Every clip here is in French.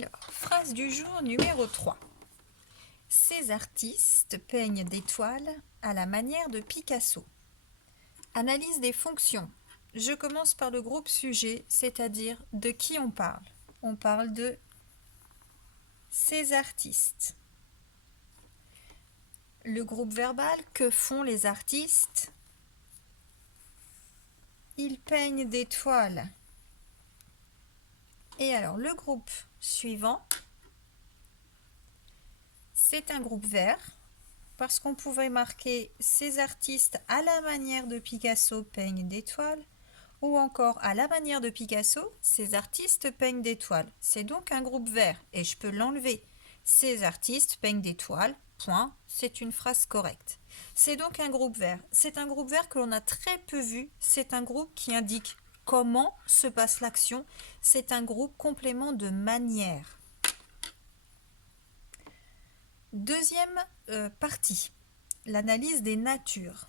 Alors, phrase du jour numéro 3. Ces artistes peignent des toiles à la manière de Picasso. Analyse des fonctions. Je commence par le groupe sujet, c'est-à-dire de qui on parle. On parle de ces artistes. Le groupe verbal, que font les artistes? Ils peignent des toiles. Et alors, le groupe suivant, c'est un groupe vert, parce qu'on pouvait marquer ces artistes à la manière de Picasso peignent des toiles, ou encore à la manière de Picasso, ces artistes peignent des toiles. C'est donc un groupe vert, et je peux l'enlever. Ces artistes peignent des toiles, point, c'est une phrase correcte. C'est donc un groupe vert. C'est un groupe vert que l'on a très peu vu, c'est un groupe qui indique comment se passe l'action, c'est un groupe complément de manière. Deuxième partie, l'analyse des natures.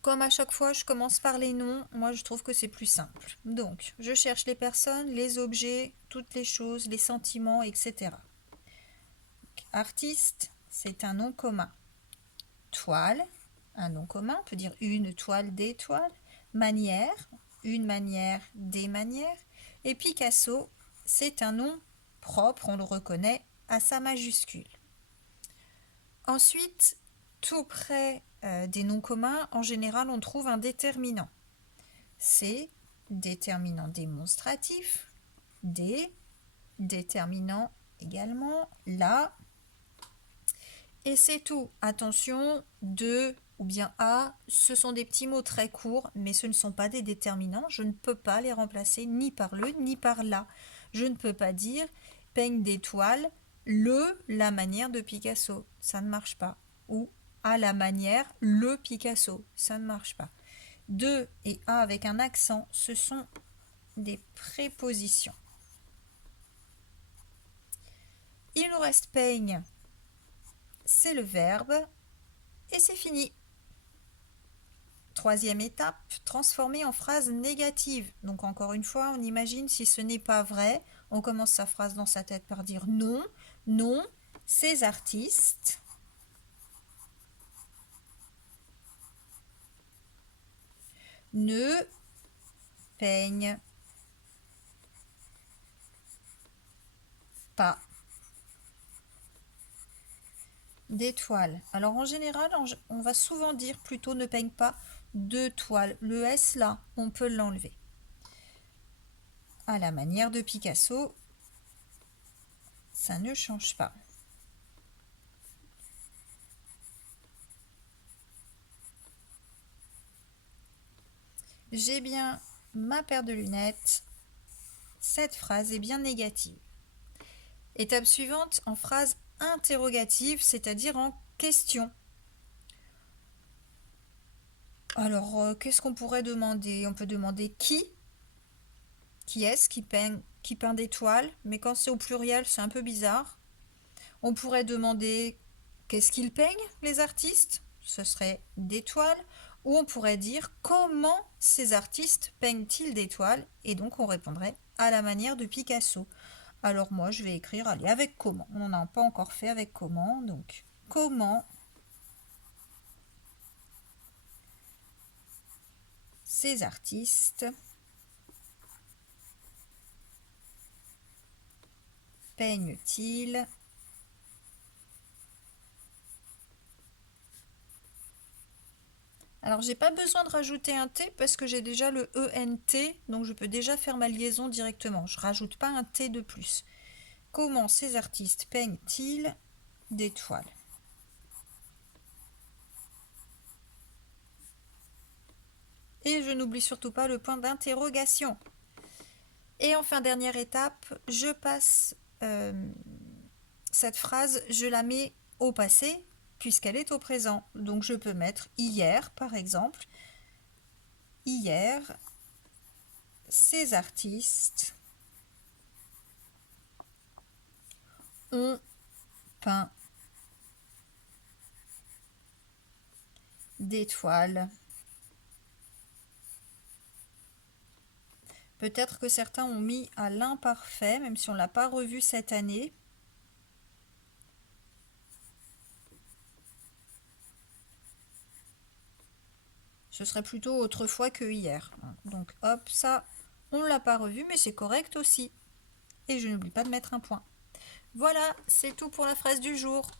Comme à chaque fois, je commence par les noms, moi je trouve que c'est plus simple. Donc, je cherche les personnes, les objets, toutes les choses, les sentiments, etc. Artiste, c'est un nom commun. Toile, un nom commun, on peut dire une toile, des toiles. Manière, une manière, des manières. Et Picasso, c'est un nom propre, on le reconnaît à sa majuscule. Ensuite, tout près des noms communs, en général, on trouve un déterminant. C'est déterminant démonstratif, des, déterminant également, là. Et c'est tout. Attention, de ou bien à, ce sont des petits mots très courts, mais ce ne sont pas des déterminants. Je ne peux pas les remplacer ni par le, ni par la. Je ne peux pas dire peigne des toiles, la manière de Picasso. Ça ne marche pas. Ou à la manière, le Picasso. Ça ne marche pas. De et à avec un accent, ce sont des prépositions. Il nous reste peigne, c'est le verbe, et c'est fini. Troisième étape, transformer en phrase négative. Donc encore une fois, on imagine si ce n'est pas vrai, on commence sa phrase dans sa tête par dire non, non, ces artistes ne peignent pas des toiles. Alors en général, on va souvent dire plutôt ne peigne pas de toiles. Le S là, on peut l'enlever. À la manière de Picasso, ça ne change pas. J'ai bien ma paire de lunettes. Cette phrase est bien négative. Étape suivante, en phrase interrogative, c'est-à-dire en question. Alors, qu'est-ce qu'on pourrait demander? On peut demander qui est-ce qui peint des toiles, mais quand c'est au pluriel, c'est un peu bizarre. On pourrait demander qu'est-ce qu'ils peignent, les artistes? Ce serait des toiles. Ou on pourrait dire comment ces artistes peignent-ils des toiles? Et donc on répondrait à la manière de Picasso. Alors moi je vais écrire, allez, avec comment. On n'en a pas encore fait avec comment, donc comment ces artistes peignent-ils Alors, j'ai pas besoin de rajouter un T parce que j'ai déjà le ENT, donc je peux déjà faire ma liaison directement. Je rajoute pas un T de plus. Comment ces artistes peignent-ils des toiles? Et je n'oublie surtout pas le point d'interrogation. Et enfin, dernière étape, je passe cette phrase, je la mets au passé puisqu'elle est au présent. Donc je peux mettre hier, par exemple. Hier, ces artistes ont peint des toiles Peut-être que certains ont mis à l'imparfait, même si on ne l'a pas revu cette année. Ce serait plutôt autrefois que hier. Donc hop, ça, on ne l'a pas revu, mais c'est correct aussi. Et je n'oublie pas de mettre un point. Voilà, c'est tout pour la phrase du jour.